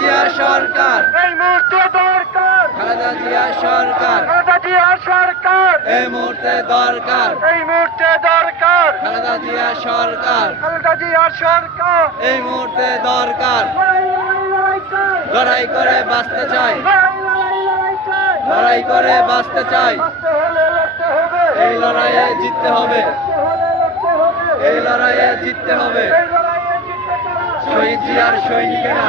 জিয়া সরকার এই মুহূর্তে দরকার খালেদা জিয়া সরকার খালেদা জিয়া সরকার এই মুহূর্তে দরকার এই মুহূর্তে দরকার খালেদা জিয়া সরকার খালেদা জিয়া সরকার এই মুহূর্তে দরকার লড়াই করে বাঁচতে চাই লড়াই করে বাঁচতে চাই এই লড়াইয়ে জিততে হবে এই লড়াইয়ে জিততে হবে শহীদ জিয়ার সৈনিকেরা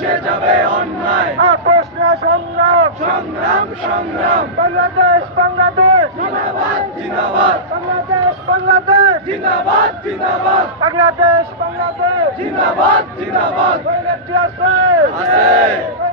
দেশে যাবে অন্যায় প্রশ্ন সংগ্রাম সংগ্রাম সংগ্রাম বাংলাদেশ বাংলাদেশ জিনাবাদ জিনাবাদ বাংলাদেশ বাংলাদেশ জিনাবাদ জিনাবাদ বাংলাদেশ বাংলাদেশ জিনাবাদ জিনাবাদ আছে আছে